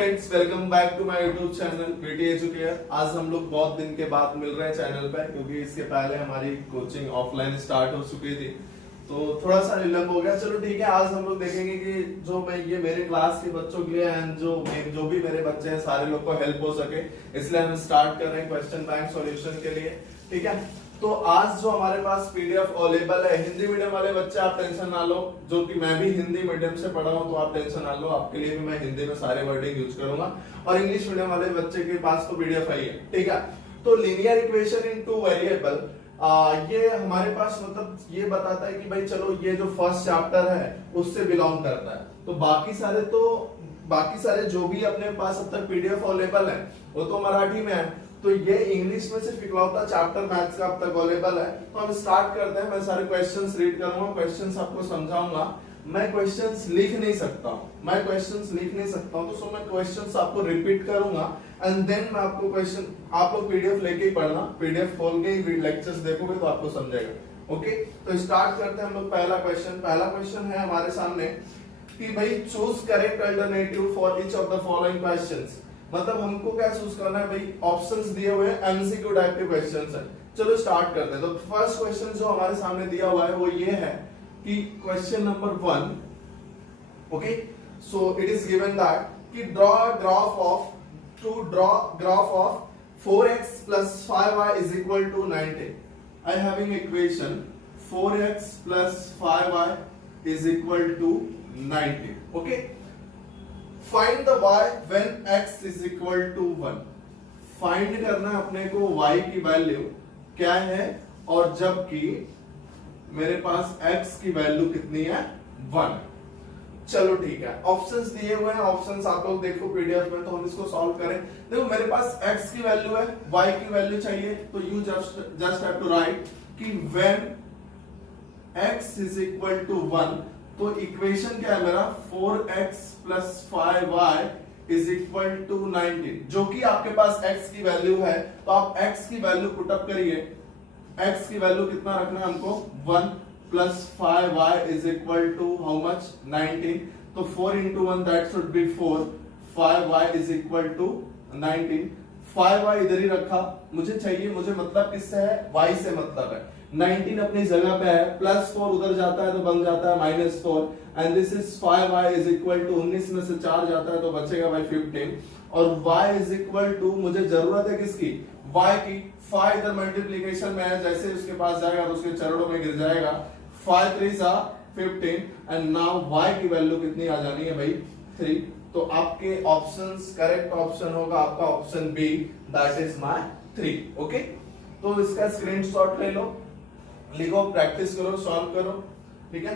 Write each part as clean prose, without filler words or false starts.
Friends, welcome back to my YouTube channel PT Educare. आज हम लोग बहुत दिन के बाद मिल रहे हैं चैनल पे, क्योंकि इसके पहले हमारी कोचिंग ऑफलाइन स्टार्ट हो चुकी थी, तो थोड़ा सा विलंब हो गया। चलो ठीक है, आज हम लोग देखेंगे कि जो मैं ये मेरे क्लास के बच्चों के लिए एंड जो भी मेरे बच्चे हैं सारे लोग को हेल्प हो सके, इसलिए हम स्टार्ट कर रहे हैं क्वेश्चन बैंक सॉल्यूशन के लिए। ठीक है, तो आज जो हमारे पास पीडीएफ अवेलेबल है, हिंदी मीडियम वाले बच्चे आप टेंशन ना लो, जो कि मैं भी हिंदी मीडियम से पढ़ा हूं तो आप टेंशन ना लो, आपके लिए भी मैं हिंदी में सारे वर्डिंग यूज करूंगा। और इंग्लिश मीडियम वाले बच्चे के पास तो पीडीएफ है ही है। ठीक है, तो linear equation in two variable, ये हमारे पास मतलब ये बताता है कि भाई चलो ये जो फर्स्ट चैप्टर है उससे बिलोंग करता है। तो बाकी सारे जो भी अपने पास अब तक पीडीएफ अवेलेबल है वो तो मराठी में है, तो ये इंग्लिश में सिर्फ इकलौता चैप्टर मैथ्स का अब तक अवेलेबल है। तो हम स्टार्ट करते हैं। मैं सारे क्वेश्चंस रीड करूंगा, क्वेश्चंस आपको समझाऊंगा। मैं क्वेश्चंस लिख नहीं सकता हूं, तो सो मैं क्वेश्चंस आपको रिपीट करूंगा एंड देन मैं आपको क्वेश्चन, आप लोग पीडीएफ लेके ही पढ़ना, पीडीएफ खोल के ही लेक्चर्स देखोगे तो आपको समझेगा। ओके, तो स्टार्ट करते हैं हम लोग। पहला क्वेश्चन है हमारे सामने कि भाई choose correct alternative for each of the following questions. मतलब हमको क्या चूज करना है भाई, ऑप्शंस दिए हुए हैं, एमसीक्यू टाइप के क्वेश्चंस है। चलो स्टार्ट करते हैं। तो फर्स्ट क्वेश्चन जो हमारे सामने दिया हुआ है वो ये है कि question number 1, okay, so it is given that कि draw graph of 4x plus 5y is equal to 90. I having equation 4x plus 5y is equal to 90. Okay, find the y when x is equal to 1. Find करना अपने को y की value क्या है और जबकि मेरे पास x की वैल्यू कितनी है, 1। चलो ठीक है, ऑप्शंस दिए हुए हैं, ऑप्शंस आप लोग देखो पीडीएफ में, तो हम इसको सॉल्व करें। देखो मेरे पास x की वैल्यू है, y की वैल्यू चाहिए, तो you just have to write कि when x is equal to 1, तो इक्वेशन क्या है मेरा, 4x plus 5y is equal to 90, जो कि आपके पास x की वैल्यू है। तो आप x की वैल्यू पुट अप करिए। x की वैल्यू कितना रखना है हमको, 1 plus 5y is equal to how much, 19. तो 4 into 1 that should be 4. 5y is equal to 19. 5y इधर ही रखा, मुझे मतलब किससे है, y से मतलब है। 19 अपनी जगह पे है, प्लस 4 उधर जाता है तो बन जाता है -4, and this is 5y is equal to 19 में से 4 जाता है तो बचेगा भाई 15, और y is equal to, मुझे जरूरत है किसकी, y की। 5 इधर मल्टीप्लीकेशन में है, जैसे उसके पास जाएगा तो उसके चरणों में गिर जाएगा। 5 3 15 एंड नाउ y की वैल्यू कितनी आ जानी है भाई, 3। तो आपके ऑप्शंस, करेक्ट ऑप्शन होगा आपका option B, that is my 3। Okay, तो इसका स्क्रीनशॉट ले लो, लिखो, प्रैक्टिस करो, सॉल्व करो। ठीक है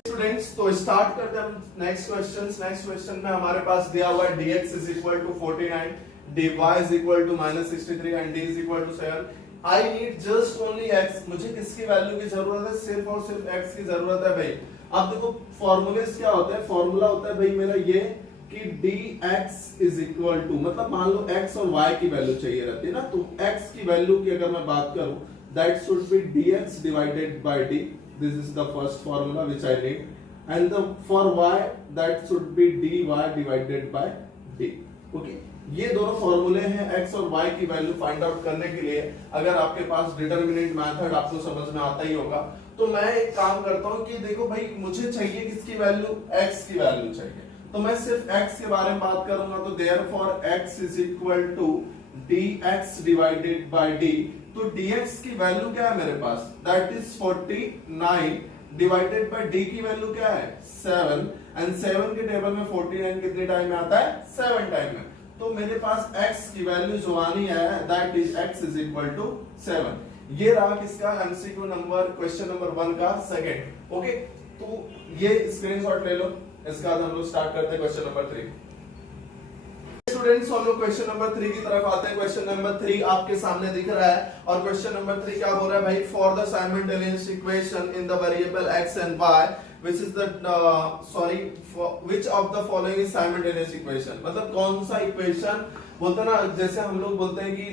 स्टूडेंट्स, तो स्टार्ट करते हैं हम नेक्स्ट क्वेश्चन में हमारे पास दिया हुआ है dx is equal to 49, dy is equal to -63 and d is equal to 7. I need just only x. मुझे किसकी वैल्यू की जरूरत है, सिर्फ और सिर्फ x की जरूरत है भाई। अब देखो फॉर्मूलेस क्या होते हैं, फॉर्मूला होता है भाई मेरा ये कि dx is equal to, मतलब मान लो x और y की वैल्यू चाहिए रहती है ना, तो x की वैल्यू की अगर मैं बात करूं, that should be dx divided by d. This is the first formula which I need, and for y that should be dy divided by d. Okay, ये दोनों फॉर्मूले हैं x और y की वैल्यू फाइंड आउट करने के लिए। अगर आपके पास डिटरमिनेंट मेथड आपको समझ में आता ही होगा, तो मैं एक काम करता हूं कि देखो भाई मुझे चाहिए किसकी वैल्यू, x की वैल्यू चाहिए, तो मैं सिर्फ x के बारे में बात करूंगा। तो therefore x is equal to dx divided by d। तो dx की वैल्यू क्या है मेरे पास, that is 49 divided by d की वैल्यू क्या है, 7, एंड 7 के टेबल में 49 कितने टाइम में आता है, 7 टाइम में। तो मेरे पास x की वैल्यू जो आनी है, that is x is equal to 7। ये रहा किसका एमसीक्यू नंबर, क्वेश्चन नंबर 1 का सेकंड। ओके, तो ये स्क्रीनशॉट ले लो। इसके बाद हम लोग स्टार्ट करते हैं क्वेश्चन नंबर 3। स्टूडेंट्स, हम लोग क्वेश्चन नंबर 3 की तरफ आते हैं। क्वेश्चन नंबर 3 आपके सामने दिख रहा है, और क्वेश्चन नंबर 3 क्या हो रहा है भाई, for the simultaneous equation in the variable x and y which is the which of the following is simultaneous equation, मतलब कौन सा इक्वेशन बोलते हैं ना, जैसे हम लोग बोलते हैं कि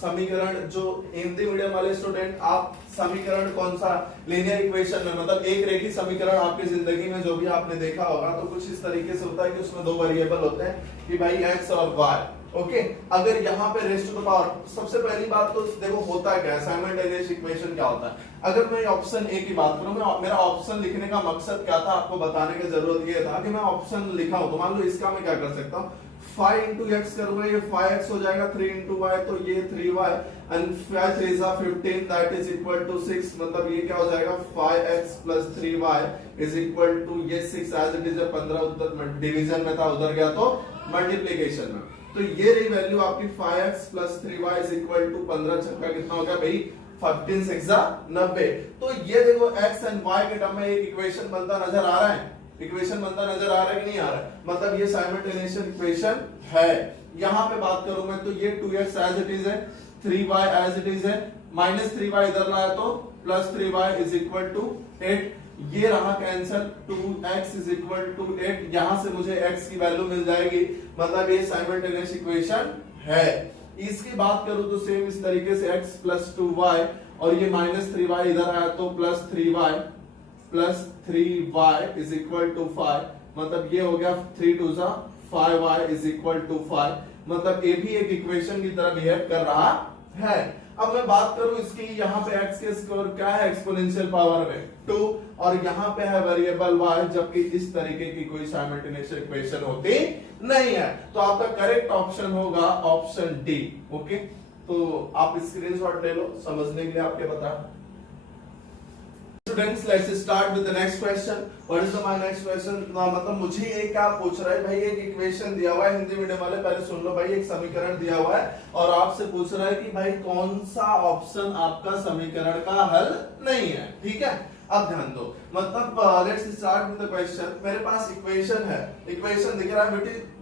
समीकरण, जो हिंदी मीडियम वाले स्टूडेंट, आप समीकरण कौन सा लीनियर इक्वेशन में, मतलब एक रेखीय समीकरण आपकी जिंदगी में जो भी आपने देखा होगा तो कुछ इस तरीके से होता है कि उसमें दो वेरिएबल होते हैं कि भाई x और y। ओके, अगर यहाँ पे रेस्ट टू द पावर, सबसे पहली बात तो देखो होता क्या है साइमल्टेनियस इक्वेशन क्या होता है। अगर मैं ऑप्शन ए की बात करूं, मेरा ऑप्शन लिखने का मकसद क्या था आपको बताने की जरूरत ये था कि मैं ऑप्शन लिखा हूं तो मान लो इसका मैं क्या कर सकता हूं, 5 into x करूंगा, ये 5x हो जाएगा, 3 into y तो ये 3y, and 5 3 is 15 that is equal to 6, मतलब ये क्या हो जाएगा 5x plus 3y is equal to ये 6 as it is 15 उधर डिवीजन में था, उधर गया तो मल्टीप्लिकेशन में, तो ये रही वैल्यू आपकी 5x plus 3y is equal to 15 छक्का कितना हो गया भाई 15 6 90। तो ये देखो x and y के टर्म में एक इक्वेशन बनता नजर आ रहा है, इक्वेशन बनता नजर आ रहा है कि नहीं आ रहा है, मतलब ये साइमल्टेनियस इक्वेशन है। यहाँ पे बात करूं मैं तो ये 2x एज इट इज है, 3y एज इट इज है, माइनस 3y इधर लाया तो plus 3y is equal to 8, ये रहा cancel, 2x is equal to 8, यहां से मुझे x की वैल्यू मिल जाएगी, मतलब ये साइमल्टेनियस इक्वेशन है। इसकी बात करूं तो सेम इस तरीके से x प्लस 2y और ये माइनस 3y इधर आया तो plus 3y plus 3y is equal to 5, मतलब ये हो गया 3 2 5y इज इक्वल टू 5, मतलब ये भी एक इक्वेशन की तरह बिहेव कर रहा है। अब मैं बात करूं इसकी, यहाँ पे x के स्क्वायर क्या है एक्सपोनेंशियल पावर में 2 और यहाँ पे है वेरिएबल y, जबकि इस तरीके की कोई साइमल्टेनियस इक्वेशन होती नहीं है, तो आपका करेक्ट ऑप्शन होगा ऑप्शन डी। ओके, तो आप स्क्रीनशॉट ले लो समझने के लिए आपके बता। Students, let's start with the next question. What is my next question? मतलब मुझे ये क्या पूछ रहा है भाई, एक इक्वेशन दिया हुआ है, हिंदी मीडियम वाले पहले सुन लो भाई, एक समीकरण दिया हुआ है और आपसे पूछ रहा है कि भाई कौन सा ऑप्शन आपका समीकरण का हल नहीं है। ठीक है, अब ध्यान दो, मतलब let's start with the question. मेरे पास इक्वेशन है, इक्वेशन दिख रहा है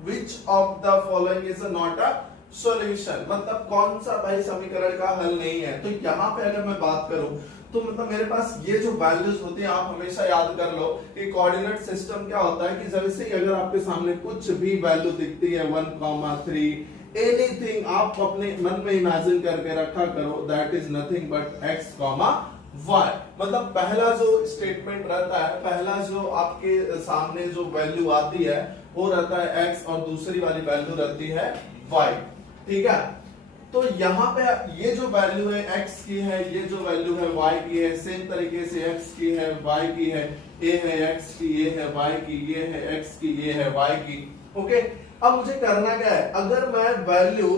which of the following is not a solution, मतलब कौन सा भाई समीकरण का हल नहीं है। तो यहाँ पे अगर मैं बात करूं तो मतलब मेरे पास ये जो वैल्यूज होती है, आप हमेशा याद कर लो कि कोऑर्डिनेट सिस्टम क्या होता है कि जैसे अगर आपके सामने कुछ भी वैल्यू दिखती है 1,3 एनीथिंग, आप अपने मन में इमेजिन करके रखा करो that is nothing but x, y, मतलब पहला जो स्टेटमेंट रहता है, पहला जो आपके सामने जो वैल्यू आती है वो रहता है x और दूसरी वाली वैल्यू रहती है y। ठीक है, तो यहाँ पे ये जो वैल्यू है x की है, ये जो वैल्यू है y की है, सेम तरीके से x की है, y की है, a है x की, ये है y की, ये है x की, ये है y की। ओके, अब मुझे करना क्या है, अगर मैं वैल्यू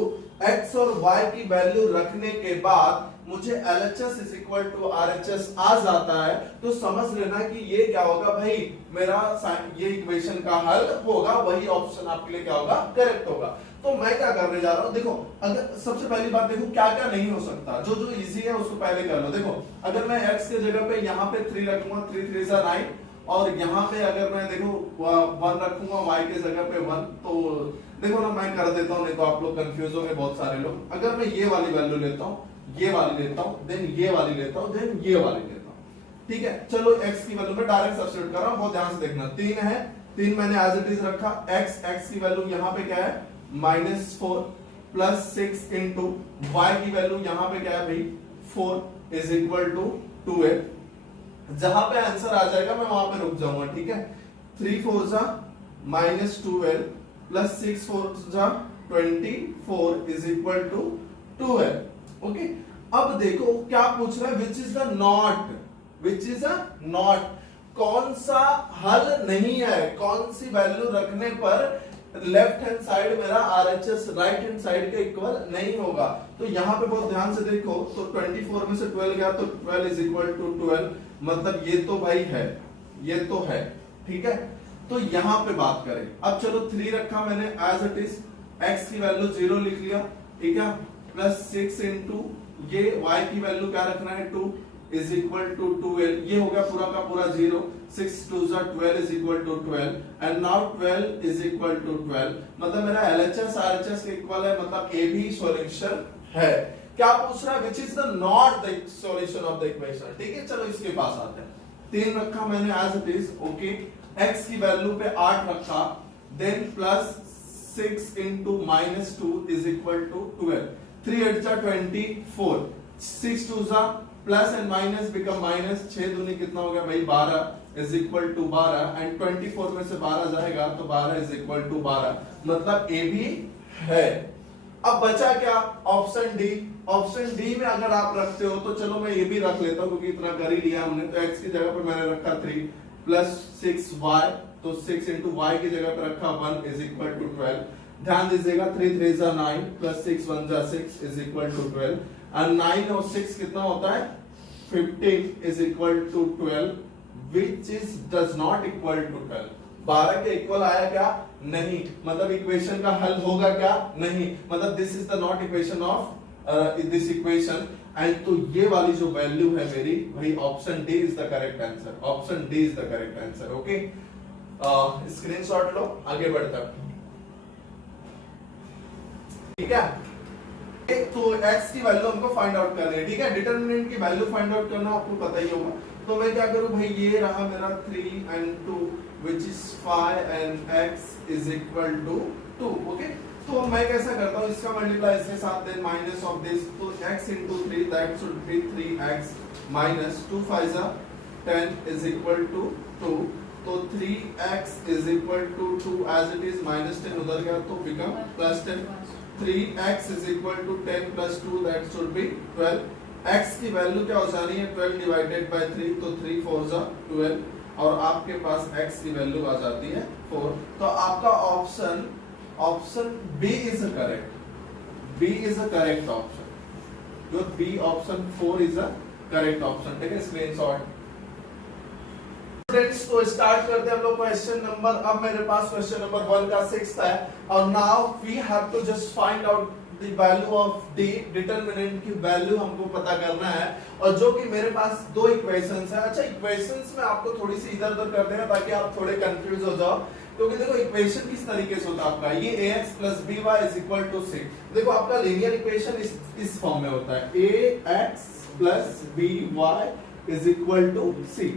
x और y की वैल्यू रखने के बाद मुझे LHS is equal to RHS आ जाता है, तो समझ लेना कि ये क्या होगा भाई, मेरा ये इक्वेशन का हल होगा, वही ऑप्शन आपके लिए क्या होगा, करेक्ट होगा। तो मैं क्या करने जा रहा हूं, देखो अगर सबसे पहली बात देखो क्या क्या नहीं हो सकता, जो जो इजी है उसको पहले कर लो। देखो अगर मैं x के जगह पे यहाँ पे 3 रखूंगा, 3 3 जा 9, और यहाँ पे अगर मैं देखो 1 रखूंगा y के जगह पे 1, तो देखो ना मैं कर देता हूँ, नहीं तो आप लोग कंफ्यूज होंगे बहुत सारे लोग। अगर मैं ये वाली वैल्यू लेता हूँ, ये वाली लेता हूँ, देन ये वाली लेता हूँ, देन ये वाली लेता हूँ। ठीक है, चलो x की वैल्यू में डायरेक्ट सब्स्टिट्यूट कर रहा हूँ, बहुत ध्यान से देखना। 3 है, 3 मैंने एज इट इज रखा, x की वैल्यू यहाँ पे क्या है -4 प्लस 6 इंटू y की वैल्यू यहाँ पे क्या है भाई 4 इज इक्वल टू 2a। जहां पे आंसर आ जाएगा मैं वहां पे रुक जाऊंगा। ठीक है, 3 4 जा -12 प्लस 6 4 जा 24 इज इक्वल टू 12। ओके, अब देखो क्या पूछ रहा है, which is the not, which is a not, कौन सा हल नहीं है, कौन सी वैल्यू रखने पर लेफ्ट हैंड साइड मेरा RHS राइट हैंड साइड के इक्वल नहीं होगा। तो यहाँ पे बहुत ध्यान से देखो, तो 24 में से 12 गया तो 12 इज इक्वल टू 12, मतलब ये तो भाई है, ये तो है। ठीक है, तो यहाँ पे बात करें, अब चलो 3 रखा मैंने एज इट इज, x की वैल्यू 0 लिख लिया। ठीक है, प्लस 6 इंटू ये y की वैल्यू क्या रखना है 2 इज इक्वल टू 12, ये हो गया पूरा का पूरा 0, 6 2 12 is equal to 12, and now 12 is equal to 12, मतलब मेरा LHS RHS के इक्वल है, मतलब ए भी सॉल्यूशन है। क्या पूछ रहा है, which is the not the solution of the equation. ठीक है, चलो इसके पास आते हैं। 3 रखा मैंने as it is, okay. x की वैल्यू पे 8 रखा, then plus 6 into minus 2 is equal to 12। 3 8 जा 24, 6 2 जा plus and minus become minus, 6 दूनी कितना हो गया भाई 12 इज इक्वल टू 12 एंड 24 में से 12 जाएगा तो 12 इज इक्वल टू 12, मतलब ए भी है। अब बचा क्या, ऑप्शन डी। ऑप्शन डी में अगर आप रखते हो तो चलो मैं ये भी रख लेता हूं क्योंकि इतना कर ही लिया हमने, तो x की जगह पर मैंने रखा 3 प्लस 6y, तो 6 इंटू वाई की जगह पर रखा 1 इज इक्वल टू 12। ध्यान दीजिएगा 3 3 जा 9 प्लस 6 1 जा 6 इज इक्वल टू 12 एंड 9 और 6 कितना होता है 15 is equal to 12 which is does not equal to 12। 12 के इक्वल आया क्या, नहीं, मतलब इक्वेशन का हल होगा क्या, नहीं, मतलब this is the not equation of this equation and तो ये वाली जो वैल्यू है मेरी वही option D is the correct answer. Option D is the correct answer, okay. Screenshot लो, आगे बढ़ता है, ठीक है। तो x की वैल्यू हमको फाइंड आउट करनी है, ठीक है। डिटरमिनेंट की वैल्यू फाइंड आउट करना आपको पता ही होगा, तो मैं क्या करूं भाई, ये रहा मेरा 3 and 2 which is 5 and x is equal to 2, okay. तो मैं कैसा करता हूं, इसका मल्टीप्लाई इसके साथ, देन माइनस ऑफ दिस, तो x into 3 that should be 3x minus 2 5 10 is equal to 2, तो 3x is equal to 2 as it is, minus 10 उधर गया तो become plus 10। 3x is equal to 10 plus 2 that should be 12। x की value क्या हो जानी है 12 डिवाइडेड बाय 3, तो 3 4 जा 12 और आपके पास x की वैल्यू आ जाती है 4। तो आपका option B is correct, B is a correct option, जो B option 4 is a correct option, ठीक है। स्क्रीनशॉट स्टूडेंट्स, तो स्टार्ट करते हैं हम लोग क्वेश्चन नंबर, अब मेरे पास क्वेश्चन नंबर 1 का 6th है और now we have to just find out the value of D. Determinant की वैल्यू हमको पता करना है और जो कि मेरे पास दो इक्वेशंस है। अच्छा, इक्वेशंस में आपको थोड़ी सी इधर उधर कर देना ताकि आप थोड़े कंफ्यूज हो जाओ, क्योंकि देखो इक्वेशन किस तरीके से होता है आपका, ये ax plus by is equal to 6। देखो आपका लीनियर इक्वेशन इस फॉर्म में होता है, ax plus by is equal to c।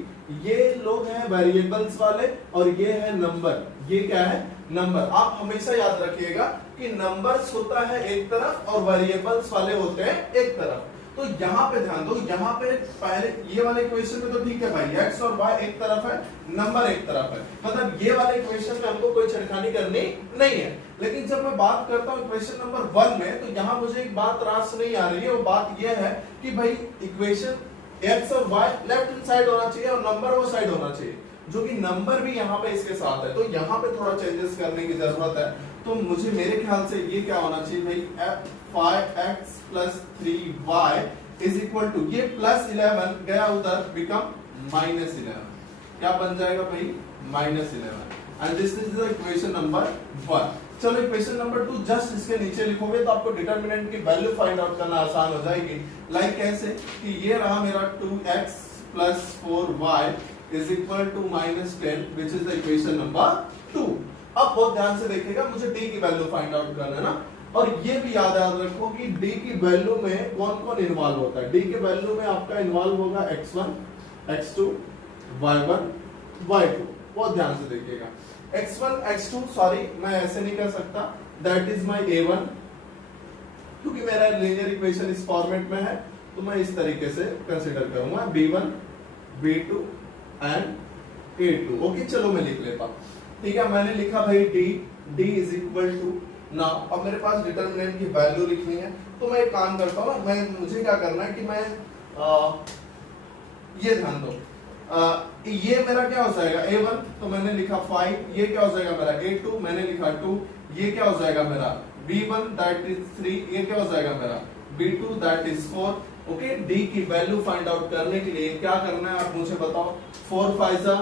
ये लोग हैं वेरिएबल्स वाले और ये है नंबर, ये क्या है नंबर। आप हमेशा याद रखिएगा कि नंबर्स होता है एक तरफ और वेरिएबल्स वाले होते हैं एक तरफ। तो यहाँ पे ध्यान दो, यहाँ पे पहले ये वाले इक्वेशन में तो ठीक है भाई, x और y एक तरफ है, नंबर एक तरफ है, मतलब ये वाले इक्वेशन में हमको कोई छेड़खानी करनी नहीं है। लेकिन जब मैं बात करता हूँ इक्वेशन नंबर 1 में, तो यहाँ मुझे एक बात रास नहीं आ रही है, वो बात ये है कि भाई इक्वेशन x और y लेफ्ट हैंड साइड होना चाहिए और नंबर वो साइड होना चाहिए, जो कि नंबर भी यहाँ पे इसके साथ है, तो यहाँ पे थोड़ा चेंजेस करने की जरूरत है। तो मुझे मेरे ख्याल से ये क्या होना चाहिए भाई, 5x plus 3y is equal to, ये प्लस 11 गया उधर बिकम माइनस 11, क्या बन जाएगा भाई minus 11 and this is the equation number 1। चलो इक्वेशन नंबर 2 जस्ट इसके नीचे लिखोगे तो आपको डिटरमिनेंट की वैल्यू फाइंड आउट करना आसान हो जाएगी। लाइक कैसे कि ये रहा मेरा 2x plus 4y is equal to minus 10 which is the equation number 2। अब बहुत ध्यान से देखिएगा, मुझे d की वैल्यू फाइंड आउट करना है ना, और ये भी याद रखो कि d की वैल्यू में कौन कौन इन्वॉल्व होता है। d के वैल्यू में आपका इन्वॉल्व होगा x1 x2 y1 y2, बहुत ध्यान से देखिएगा। x1 x2 सॉरी मैं ऐसे नहीं कर सकता, दैट इज माय a1, क्योंकि मेरा लीनियर इक्वेशन इस फॉर्मेट में है, तो मैं इस तरीके से कंसीडर करूंगा b1 b2 and a2। Okay, चलो मैं लिख लेता हूं, ठीक है। मैंने लिखा भाई d is equal to, now अब मेरे पास डिटरमिनेंट की वैल्यू लिखनी है, तो मैं एक काम करता हूँ, मुझे क्या करना है कि मैं ये ध्यान दो, ये मेरा क्या हो जाएगा a1, तो मैंने लिखा 5, ये क्या हो जाएगा मेरा a2, मैंने लिखा 2, ये क्या हो जाएगा मेरा b1 दैट इज 3, ये क्या हो जाएगा मेरा b2 that is 4। Okay, d की वैल्यू फाइंड आउट करने के लिए क्या करना है आप मुझे बताओ, 4 5 जा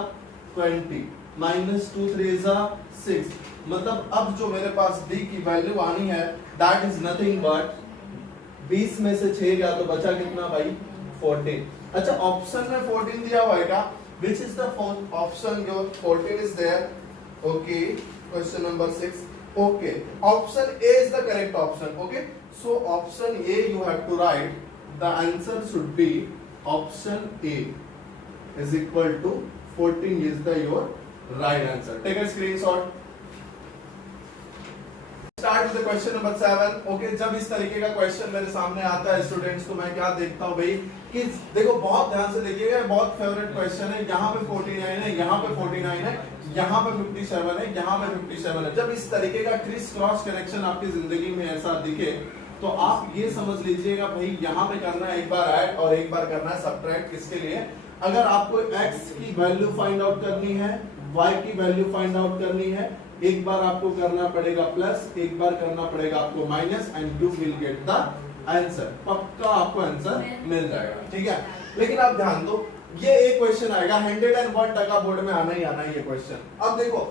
20 माइनस 2 3 जा 6, मतलब अब जो मेरे पास d की वैल्यू आनी है दैट इज नथिंग बट 20 में से 6 गया तो बचा कितना भाई 14। अच्छा, ऑप्शन में 14 दिया हुआ है क्या, which is the option, your 14 is there, okay, question number 6, okay, option A is the correct option, okay, so option A you have to write, the answer should be option A is equal to 14 is the your right answer. Take a screenshot. Start with the question number 7. Okay, जब इस तरीके का question मेरे सामने आता है students, तो मैं क्या देखता हूँ भाई कि देखो बहुत ध्यान से देखिएगा, बहुत फेवरेट क्वेश्चन है। यहाँ पे 49 है, यहाँ पे 49 है, यहाँ पे 57 है, यहाँ पे 57 है। जब इस तरीके का क्रिस क्रॉस कनेक्शन आपकी जिंदगी में ऐसा दिखे तो आप ये समझ लीजिएगा भाई यहाँ पे करना है एक बार ऐड और एक बार करना है सब्ट्रैक्ट। किसके लिए? अगर आपको x की वैल्यू फाइंड आउट करनी है, y की वैल्यू फाइंड आउट करनी है, एक बार आपको करना पड़ेगा प्लस, एक बार करना पड़ेगा आपको minus, and you will get the answer. पक्का आपको आंसर मिल जाएगा, ठीक है। लेकिन आप ध्यान दो, ये एक क्वेश्चन आएगा 101% बोर्ड में आना ही आना है ये क्वेश्चन। अब देखो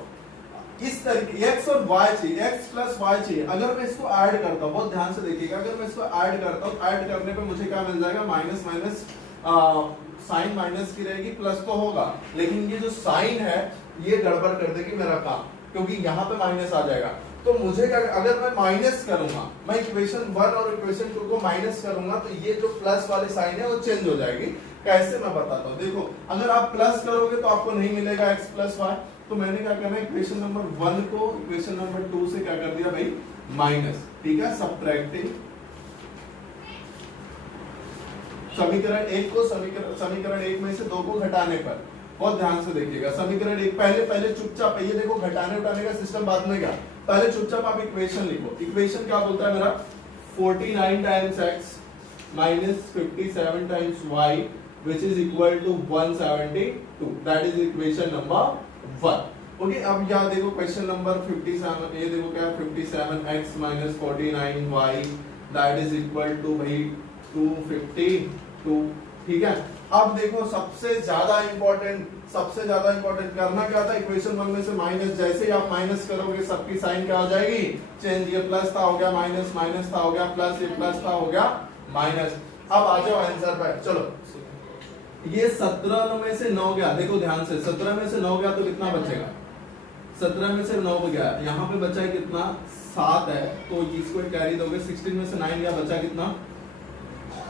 इस तरीके x और y चाहिए, x प्लस y चाहिए। अगर मैं इसको ऐड करता हूँ, बहुत ध्यान से देखिएगा, अगर मैं इसको ऐड करता हूँ, ऐड करने पे मुझे क्या मिल जाएगा? माइनस माइनस साइन माइनस की रहेगी, प्लस तो होगा, लेकिन ये जो साइन है ये गड़बड़ कर देगी मेरा काम, क्योंकि यहाँ पे माइनस आ जाएगा। तो मुझे क्या, अगर मैं माइनस करूंगा, मैं इक्वेशन 1 और इक्वेशन 2 को माइनस करूंगा, तो ये जो प्लस वाली साइन है वो चेंज हो जाएगी। कैसे मैं बताता हूँ, देखो अगर आप प्लस करोगे तो आपको नहीं मिलेगा x प्लस वाई, तो मैंने क्या करना है, इक्वेशन नंबर 1 को इक्वेशन नंबर 2 से क्या कर दिया भाई? माइनस, ठीक है। सब्ट्रैक्टिंग समीकरण 1 को समीकरण 1 में से 2 को घटाने पर, बहुत ध्यान से देखिएगा, समीकरण 1 पहले चुपचाप, ये देखो घटाने उठाने का सिस्टम बाद में, क्या पहले चुपचाप आप इक्वेशन लिखो। इक्वेशन क्या बोलता है मेरा? 49 times x minus 57 times y which is equal to 172, that is equation number 1। Okay, अब यहाँ देखो क्वेश्चन नंबर 57, ये देखो क्या है? 57x minus 49y that is equal to भाई 252, ठीक है। अब देखो सबसे ज्यादा इंपॉर्टेंट करना क्या था? इक्वेशन 1 में से माइनस, जैसे ही आप माइनस करोगे सबकी साइन क्या हो जाएगी? चेंज। ये प्लस था हो गया माइनस, माइनस था हो गया प्लस, ये प्लस था हो गया माइनस। अब आ जाओ आंसर पे, चलो। ये 17 में से 9 गया, देखो ध्यान से, 17 में से 9 गया तो कितना बचेगा? 17 में से 9 गया, यहाँ पे बचा है कितना? 7 है, तो इसको कैरी दोगे। 16 में से 9 गया, बचा कितना?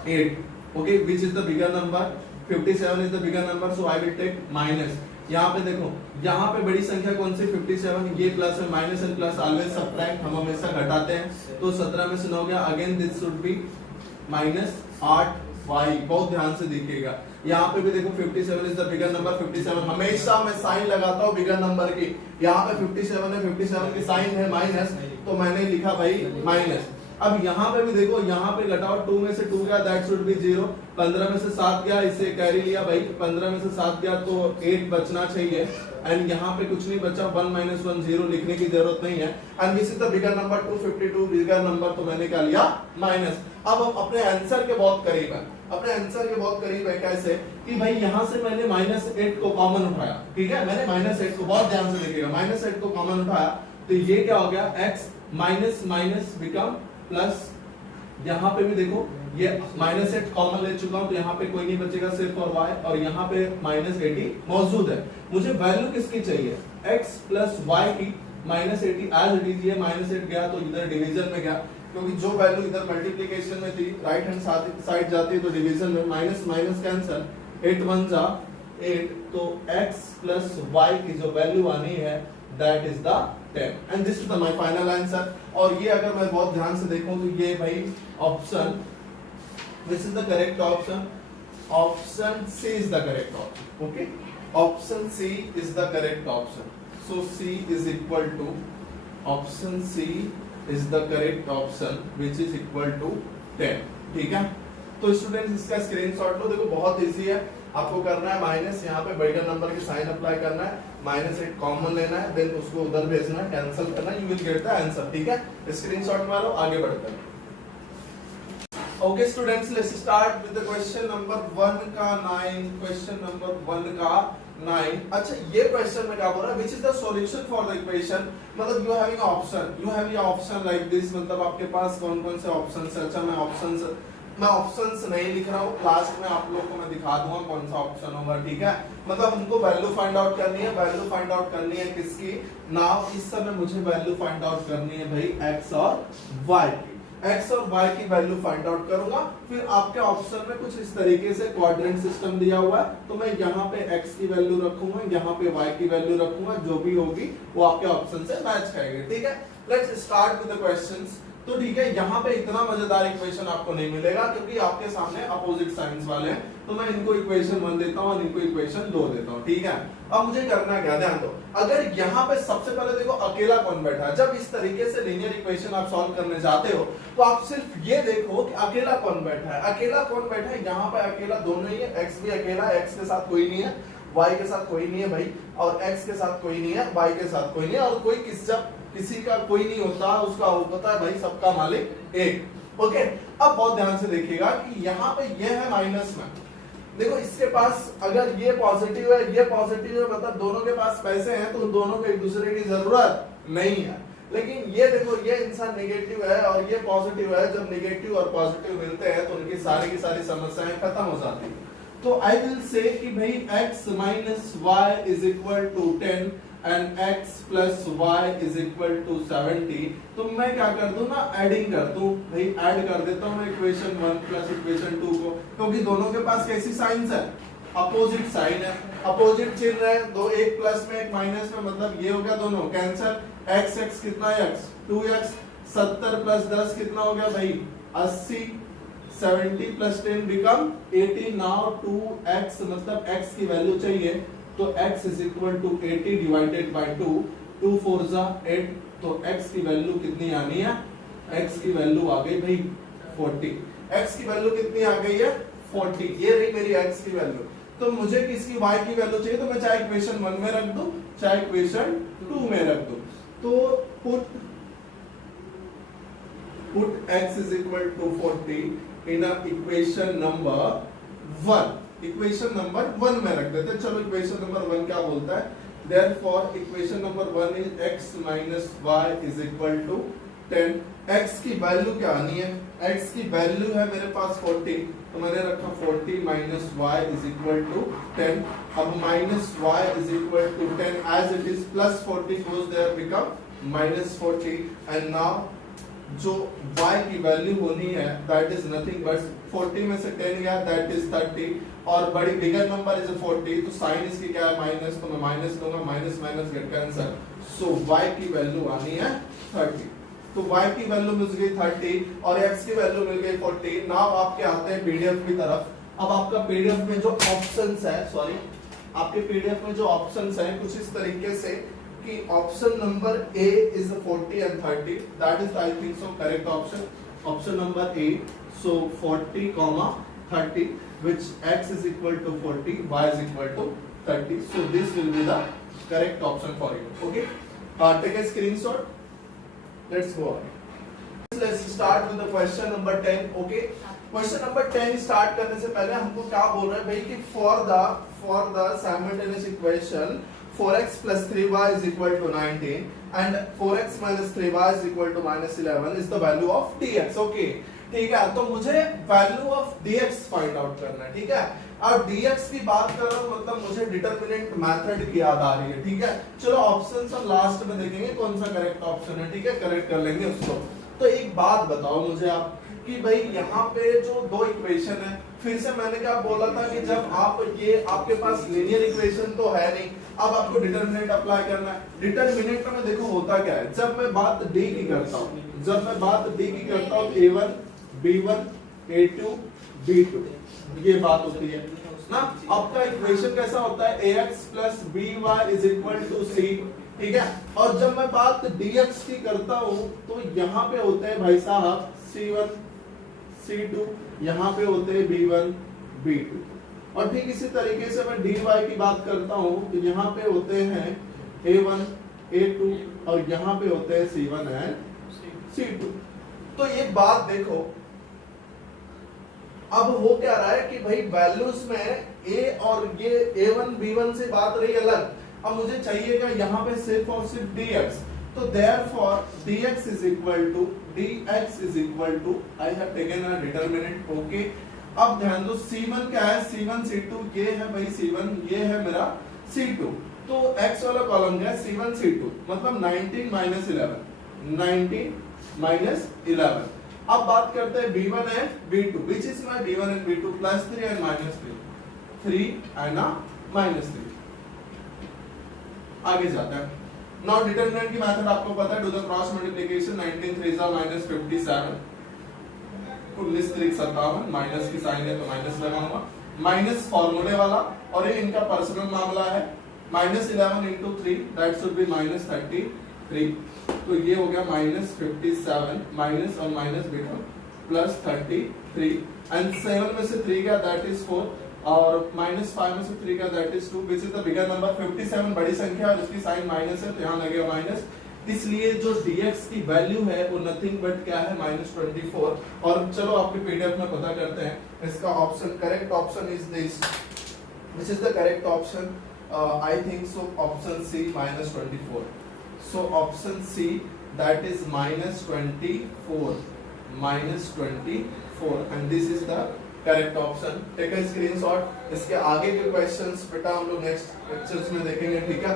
8। Okay, which is the bigger number? 57 is the bigger number, so I will take minus। यहाँ पे देखो, यहाँ पे बड़ी संख्या कौन सी? 57, ये प्लस है, minus and plus always subtract, हम हमेशा घटाते हैं। तो 17 में से 9 गया, again this should be minus 8y। बहुत ध्यान से देखिएगा, यहाँ पे भी देखो 57 इज द बिगर नंबर। 57 हमेशा मैं साइन लगाता हूँ बिगर नंबर की। यहाँ पे 57 है, 57 की साइन है माइनस, तो मैंने लिखा भाई माइनस। अब यहाँ पे भी देखो, यहाँ पे घटाओ, 2 में से 2 गया, दैट शुड बी 0। 15 में से 7 गया, इसे कैरी लिया भाई, 15 में से 7 गया तो 8 बचना चाहिए, एंड यहाँ पे कुछ नहीं बचा, 1 माइनस 1 0 लिखने की जरूरत नहीं है। And this is the bigger number 252, bigger number, तो मैंने क्या लिया? माइनस। अब हम अपने आंसर के बहुत करीब है, अपने आंसर के बहुत करीब है। कैसे कि भाई यहाँ से मैंने -8 को कॉमन उठाया, ठीक है, मैंने -8 को, बहुत ध्यान से देखिएगा, -8 को कॉमन उठाया, तो ये क्या हो गया? x minus minus become plus. यहाँ पे भी देखो, ये -8 कॉमन ले चुका हूं, तो यहाँ पे कोई नहीं बचेगा, सिर्फ और y, और यहाँ पे -80 मौजूद है। मुझे वैल्यू किसकी चाहिए? x प्लस y की। -80 एज इट इज, ये -8 गया तो इधर डिवीजन में गया, क्योंकि जो वैल्यू इधर मल्टीप्लिकेशन में थी राइट हैंड साइड जाती है तो डिवीजन में, माइनस माइनस कैंसिल, 8 1 जा 8, तो x प्लस y की जो वैल्यू आनी है that is the 10, and this is the my final answer. और ये अगर मैं बहुत ध्यान से देखूं तो ये भाई option, this is the correct option, option C is the correct option. Okay, option C is the correct option, so C is equal to, option C is the correct option which is equal to 10, ठीक है। तो students इसका screenshot लो, देखो बहुत easy है, आपको करना है माइनस, यहाँ पे बिगर नंबर की साइन अप्लाई करना है, -8 कॉमन लेना है, देन उसको उधर भेजना है, कैंसिल करना है, you will get the answer, ठीक है। स्क्रीनशॉट मारो, आगे बढ़ते हैं। Okay students, let's start with the question number 1 का 9, क्वेश्चन नंबर 1 का 9। अच्छा, ये क्वेश्चन में क्या बोल रहा है? Which is the solution for the equation, मतलब you having option, you have ये ऑप्शन लाइक दिस, मतलब आपके पास कौन कौन से ऑप्शंस है। अच्छा, मैं ऑप्शंस नहीं लिख रहा हूँ, लास्ट में आप लोग को मैं दिखा दूंगा कौन सा ऑप्शन होगा, ठीक है। मतलब हमको वैल्यू फाइंड आउट करनी है, वैल्यू फाइंड आउट करनी है किसकी? नाउ इस समय मुझे वैल्यू फाइंड आउट करनी है भाई x और y की। x और y की वैल्यू फाइंड आउट करूंगा। फिर आपके ऑप्शन में कुछ इस तरीके से क्वाड्रेंट सिस्टम दिया हुआ है, तो मैं यहाँ पे x की वैल्यू रखूंगा, यहाँ पे y की वैल्यू रखूंगा, जो भी होगी वो आपके ऑप्शन से मैच करेगी। ठीक है, let's start with the questions. तो ठीक है, यहाँ पे इतना मजेदार इक्वेशन आपको नहीं मिलेगा क्योंकि आपके सामने अपोजिट साइंस वाले हैं, तो मैं इनको इक्वेशन 1 देता हूँ और इनको इक्वेशन 2 देता हूँ। ठीक है, अब मुझे करना क्या, ध्यान दो। अगर यहाँ पे सबसे पहले देखो अकेला कौन बैठा है। जब इस तरीके से लीनियर इक्वेशन आप सॉल्व करने जाते हो तो आप सिर्फ ये देखो कि अकेला कौन बैठा है। अकेला कौन बैठा है, यहाँ पे अकेला दोनों ही है, x भी अकेला है, x के साथ कोई नहीं है, y के साथ कोई नहीं है भाई, और x के साथ कोई नहीं है, y के साथ कोई नहीं है, और कोई जब किसी का कोई नहीं होता उसका होता है भाई सबका मालिक एक। ओके, अब बहुत ध्यान से देखिएगा कि यहाँ पे ये है माइनस में, देखो इसके पास अगर ये पॉजिटिव है, ये पॉजिटिव है, मतलब दोनों के पास पैसे हैं, तो दोनों को एक दूसरे की जरूरत नहीं है। लेकिन ये देखो, ये इंसान नेगेटिव है और ये पॉजिटिव है, जब नेगेटिव और पॉजिटिव मिलते हैं तो उनकी सारी की सारी समस्याएं खत्म हो जाती हैं। तो आई विल से कि भाई x minus y is equal to 10 and x plus y is equal to 70। तो मैं क्या कर दूं ना, एडिंग कर दूं भाई, ऐड कर देता हूं इक्वेशन 1 प्लस इक्वेशन 2 को, क्योंकि दोनों के पास कैसी साइंस है, अपोजिट साइन है, अपोजिट चिन्ह है, दो एक प्लस में एक माइनस में, मतलब ये हो गया दोनों कैंसिल। x x कितना है, x 2x, 70 प्लस 10 कितना हो गया भाई 80, 70 प्लस 10 बिकम 80। नाउ 2x मतलब x की वैल्यू चाहिए, तो x is equal to 80 divided by 2, 2 4 जा 8, तो x की वैल्यू कितनी आनी है, x की वैल्यू आ गई भाई 40। x की वैल्यू कितनी आ गई है 40, ये रही मेरी x की वैल्यू। तो मुझे किसकी y की वैल्यू चाहिए, तो मैं चाहे इक्वेशन 1 में रख दूं चाहे इक्वेशन 2 में रख दूं। तो put x is equal to 40 in a equation number 1, equation number 1 में रख देते हैं। चलो इक्वेशन नंबर 1 क्या बोलता है, therefore equation number 1 is x minus y is equal to 10। x की वैल्यू क्या आनी है, x की वैल्यू है मेरे पास 40, तो मैंने रखा 40 minus y is equal to 10। अब minus y is equal to 10 as it is, plus 40 goes there become minus 40, and now जो y की वैल्यू होनी है that is nothing but 40 में से 10 गया that is 30, और बड़ी बिगर नंबर इज 40, तो साइन इसकी क्या है माइनस, तो मैं माइनस लूंगा, माइनस माइनस गेट कैंसिल, सो y की वैल्यू आनी है 30। तो y की वैल्यू मिल गई 30 और x की वैल्यू मिल गई 40। नाउ आपके आते हैं पीडीएफ की तरफ। अब आपका पीडीएफ में जो ऑप्शंस है, सॉरी आपके पीडीएफ में जो ऑप्शंस हैं कुछ इस तरीके से कि option number A is 40 and 30, that is I think so correct option, option number A, so 40 comma 30, which x is equal to 40, y is equal to 30, so this will be the correct option for you. Okay, take a screenshot, let's go on. Let's start with the question number 10. Okay, question number 10 start करने से पहले हमको क्या बोल रहा है भाई कि for the simultaneous equation 4x plus 3y is equal to 19 and 4x minus 3y is equal to minus 11 is the value of dx. Okay, ठीक है, तो मुझे value of dx find out करना है। ठीक है, अब dx की बात कर रहा हूं मतलब मुझे डिटरमिनेंट मेथड की याद आ रही है। ठीक है, चलो ऑप्शन सब लास्ट में देखेंगे कौन सा करेक्ट ऑप्शन है। ठीक है, करेक्ट कर लेंगे उसको। तो एक बात बताओ मुझे आप कि भाई यहाँ पे जो दो इक्वेशन है, फिर से मैंने क्या बोला था कि जब आप ये आपके पास लीनियर इक्वेशन तो है नहीं, अब आपको डिटरमिनेंट अप्लाई करना है। डिटरमिनेंट में देखो होता क्या है, जब मैं बात d की करता हूँ, जब मैं बात d की करता हूँ a1 b1 a2 b2 ये बात होती है ना। आपका इक्वेशन कैसा होता है ax plus by is equal to c। ठीक है, और जब मैं बात dx की करता हूँ तो यहाँ पे होते हैं भाई साहब c1 c2, यहाँ पे होते हैं b1 b2, और ठीक इसी तरीके से मैं dy की बात करता हूँ तो यहाँ पे होते हैं a1 a2 और यहाँ पे होते हैं c1 एंड c2। तो एक बात देखो, अब हो क्या रहा है कि भाई वैल्यूज में a और ये a1 b1 से बात रही अलग, अब मुझे चाहिएगा यहाँ पे सिर्फ और सिर्फ dx, तो therefore dx is equal to I have taken a determinant। okay, अब ध्यान दो c1 क्या है, c1 c2 ये है भाई c1, ये है मेरा c2, तो x वाला कॉलम क्या है c1 c2 मतलब 19 minus 11, 19 minus 11। अब बात करते हैं B1 and B2, which is my B1 and B2 +3 and -3, 3 and -3। आगे जाते हैं। नाउ डिटरमिनेंट की मेथड आपको पता है, do the cross multiplication, 19 3 -57, 19 3 57, minus की साइन है तो माइनस लगाऊंगा, माइनस फॉर्मूले वाला, और ये इनका पर्सनल मामला है, -11 into 3 दैट शुड बी -33, तो ये हो गया -57 माइनस और माइनस बिकम +33 एंड 7 में से 3 गया दैट इज 4 और -5 में से 3 गया that is 2 which is the bigger number. 57 बड़ी संख्या और उसकी साइन माइनस है तो यहाँ लगेगा माइनस, इसलिए जो dx की वैल्यू है वो नथिंग बट क्या है -24। और चलो आपके पीडीएफ में पता करते हैं इसका option, correct option is this, this is the correct option, I think so option C -24। So option C, that is -24, and this is the correct option. Take a screenshot. इसके आगे के questions बेटा हम लोग next lectures में देखेंगे, ठीक है?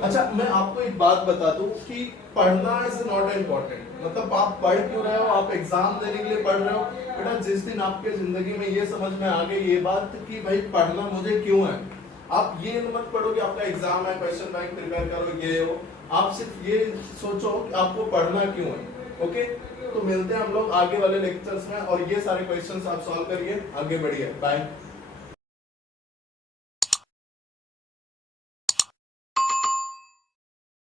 अच्छा, मैं आपको एक बात बता दूं कि पढ़ना is not important, मतलब आप पढ़ क्यों रहे हो, आप एग्जाम देने के लिए पढ़ रहे हो बेटा, जिस दिन आपके जिंदगी में ये समझ में आ गई ये बात कि भाई पढ़ना मुझे क्यों है, आप ये मत पढ़ो कि आपका एग्जाम है, क्वेश्चन बैंक प्रिपेयर करो, ये हो, आप सिर्फ ये सोचो कि आपको पढ़ना क्यों है। ओके, तो मिलते हैं हम लोग आगे वाले लेक्चर्स में, और ये सारे क्वेश्चंस आप सॉल्व करिए, आगे बढ़िए, बाय।